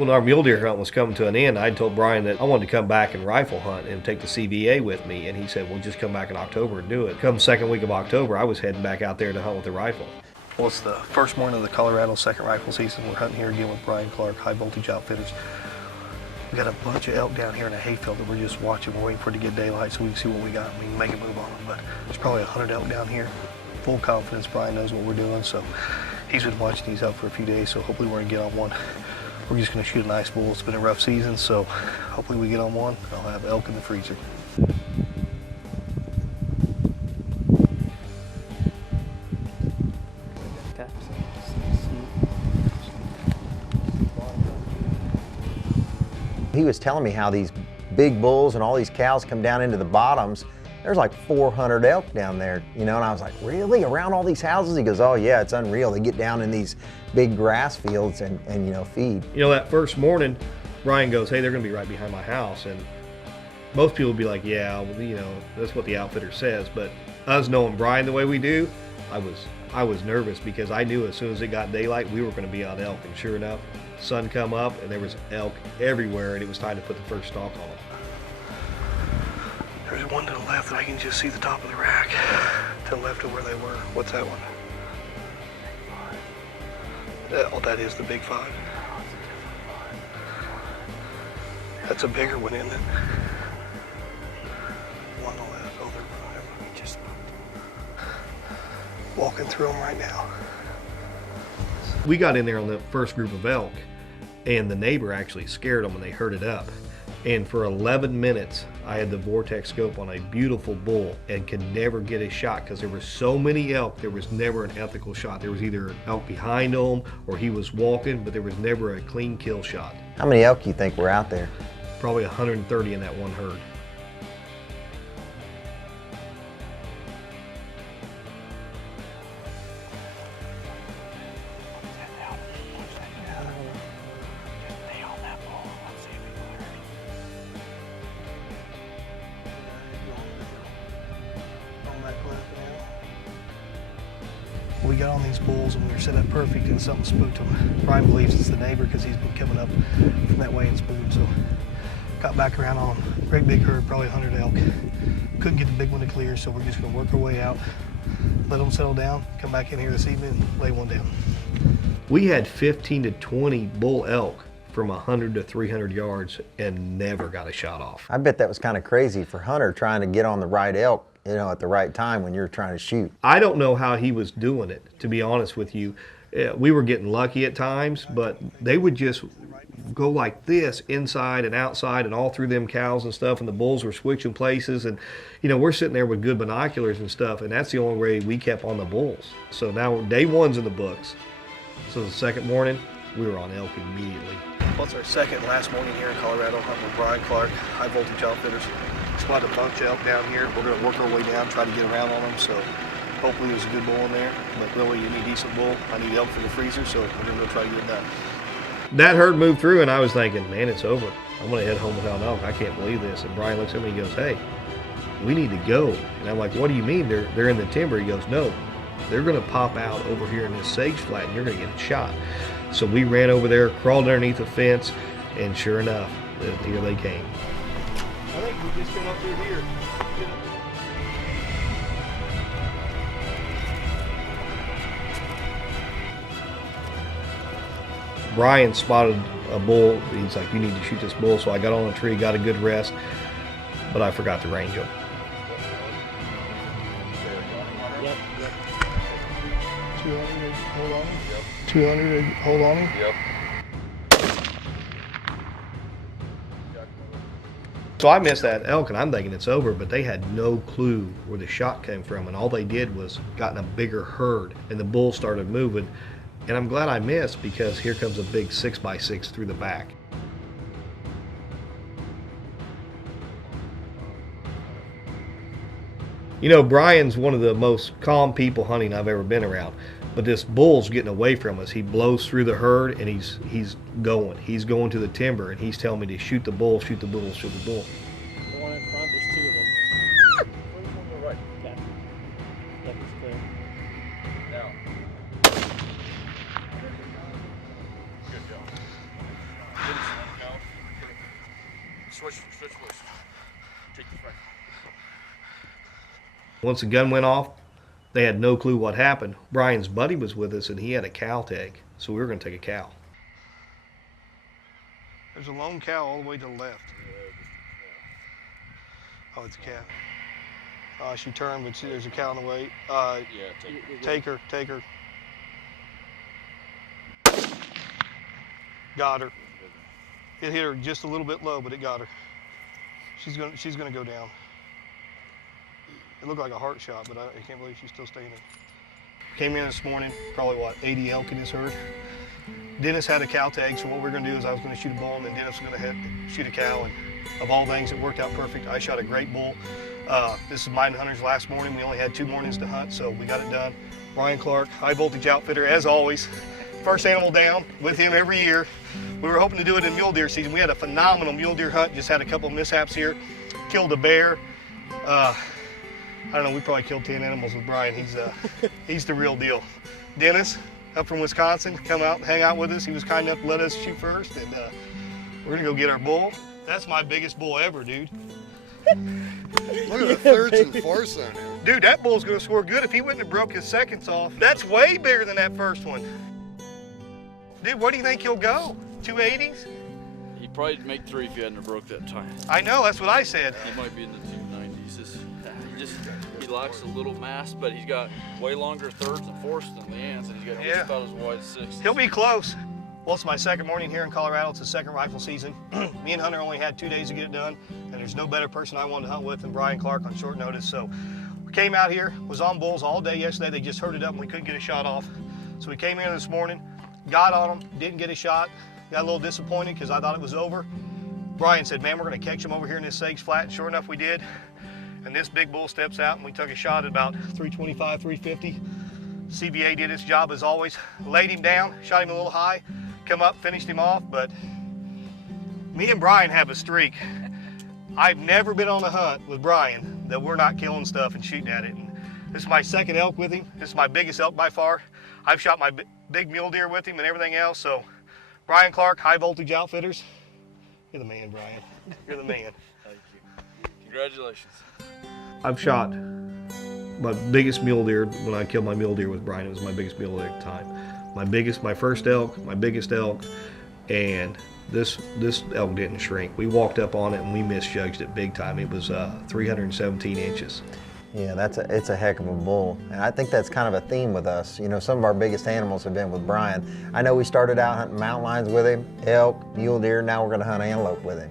When our mule deer hunt was coming to an end, I told Brian that I wanted to come back and rifle hunt and take the CVA with me, and he said, well, just come back in October and do it. Come second week of October, I was heading back out there to hunt with the rifle. Well, it's the first morning of the Colorado second rifle season. We're hunting here again with Brian Clark, High Voltage Outfitters. We got a bunch of elk down here in a hayfield that we're just watching. We're waiting for it to get daylight so we can see what we got and we can make a move on them. But there's probably 100 elk down here. Full confidence Brian knows what we're doing, so he's been watching these elk for a few days, so hopefully we're gonna get on one. We're just gonna shoot a nice bull. It's been a rough season, so hopefully we get on one. I'll have elk in the freezer. He was telling me how these big bulls and all these cows come down into the bottoms. There's like 400 elk down there, you know, and I was like, really? Around all these houses? He goes, oh yeah, it's unreal. They get down in these big grass fields and you know, feed. You know, that first morning, Brian goes, hey, they're gonna be right behind my house. And most people would be like, yeah, well, you know, that's what the outfitter says. But us knowing Brian the way we do, I was nervous because I knew as soon as it got daylight, we were gonna be on elk. And sure enough, sun come up and there was elk everywhere, and it was time to put the first stalk on them. There's one to the left that I can just see the top of the rack. To the left of where they were. What's that one? Oh, that is the big 5. That's a bigger one, isn't it? One on the left. Oh, they're just walking through them right now. We got in there on the first group of elk, and the neighbor actually scared them when they herded up. And for 11 minutes, I had the Vortex scope on a beautiful bull and could never get a shot because there were so many elk, there was never an ethical shot. There was either an elk behind him or he was walking, but there was never a clean kill shot. How many elk do you think were out there? Probably 130 in that one herd. We got on these bulls and we were set up perfect and something spooked him. Brian believes it's the neighbor because he's been coming up from that way and spooked. So got back around on him. Great big herd, probably 100 elk. Couldn't get the big one to clear, so we're just gonna work our way out, let them settle down, come back in here this evening and lay one down. We had 15 to 20 bull elk from 100 to 300 yards and never got a shot off. I bet that was kind of crazy for Hunter trying to get on the right elk, you know, at the right time when you're trying to shoot. I don't know how he was doing it, to be honest with you. We were getting lucky at times, but they would just go like this inside and outside and all through them cows and stuff, and the bulls were switching places, and you know, we're sitting there with good binoculars and stuff, and that's the only way we kept on the bulls. So now day one's in the books. So the second morning, we were on elk immediately. Well, it's our second and last morning here in Colorado, hunting with Brian Clark, High Voltage Outfitters. Spotted a bunch of elk down here. We're going to work our way down, try to get around on them. So hopefully there's a good bull in there. But really, any decent bull, I need elk for the freezer, so we're going to go try to get it done. That herd moved through, and I was thinking, man, it's over. I'm going to head home without elk. I can't believe this. And Brian looks at me and goes, hey, we need to go. And I'm like, what do you mean? They're in the timber. He goes, no, they're going to pop out over here in this sage flat, and you're going to get a shot. So we ran over there, crawled underneath the fence, and sure enough, here they came. I think we just come up through here. Brian spotted a bull. He's like, you need to shoot this bull. So I got on a tree, got a good rest, but I forgot to range him. Yep. 200, hold on. Yep. 200, hold on. Yep. So I missed that elk, and I'm thinking it's over, but they had no clue where the shot came from, and all they did was got in a bigger herd, and the bull started moving. And I'm glad I missed, because here comes a big 6x6 through the back. You know, Brian's one of the most calm people hunting I've ever been around, but this bull's getting away from us. He blows through the herd, and he's going to the timber, and he's telling me to shoot the bull, shoot the bull, shoot the bull. The one in front, there's 2 of them. Where's the one on the right? Okay. Yep, it's clear. Now. Good job. switch loose. Take the front. Once the gun went off, they had no clue what happened. Brian's buddy was with us, and he had a cow tag, so we were going to take a cow. There's a lone cow all the way to the left. Oh, it's a calf. She turned, but there's a cow in the way. Yeah, take it. Take her. Got her. It hit her just a little bit low, but it got her. She's gonna go down. It looked like a heart shot, but I can't believe she's still standing. Came in this morning, probably what, 80 elk in his herd. Dennis had a cow tag, so what we're gonna do is I was gonna shoot a bull, and then Dennis was gonna shoot a cow, and of all things, it worked out perfect. I shot a great bull. This is Mighty Hunter's last morning. We only had 2 mornings to hunt, so we got it done. Brian Clark, High Voltage Outfitter, as always. First animal down with him every year. We were hoping to do it in mule deer season. We had a phenomenal mule deer hunt, just had a couple of mishaps here. Killed a bear. I don't know, we probably killed 10 animals with Brian. He's the real deal. Dennis, up from Wisconsin, come out and hang out with us. He was kind enough to let us shoot first, and we're gonna go get our bull. That's my biggest bull ever, dude. Look at the thirds and fourths on him. Dude, that bull's gonna score good if he wouldn't have broke his seconds off. That's way bigger than that first one. Dude, what do you think he'll go? 280s? He'd probably make 3 if he hadn't broke that time. I know, that's what I said. He might be in the 290s. He lacks a little mass, but he's got way longer thirds and fourths than Leanne's, and he's got just about as wide as 6. He'll be close. Well, it's my second morning here in Colorado. It's the second rifle season. Me and Hunter only had 2 days to get it done, and there's no better person I wanted to hunt with than Brian Clark on short notice. So we came out here, was on bulls all day yesterday. They just herded up and we couldn't get a shot off. So we came in this morning, got on them, didn't get a shot. Got a little disappointed because I thought it was over. Brian said, man, we're gonna catch him over here in this Sage Flat. And sure enough, we did. And this big bull steps out and we took a shot at about 325, 350. CBA did its job as always. Laid him down, shot him a little high, come up, finished him off. But me and Brian have a streak. I've never been on a hunt with Brian that we're not killing stuff and shooting at it. And this is my second elk with him. This is my biggest elk by far. I've shot my big mule deer with him and everything else. So Brian Clark, High Voltage Outfitters. You're the man, Brian. You're the man. Thank you. Congratulations. I've shot my biggest mule deer when I killed my mule deer with Brian. It was my biggest mule deer at the time. My first elk, my biggest elk, and this elk didn't shrink. We walked up on it and we misjudged it big time. It was 317 inches. Yeah, it's a heck of a bull. And I think that's kind of a theme with us. You know, some of our biggest animals have been with Brian. I know we started out hunting mountain lions with him, elk, mule deer, now we're gonna hunt antelope with him.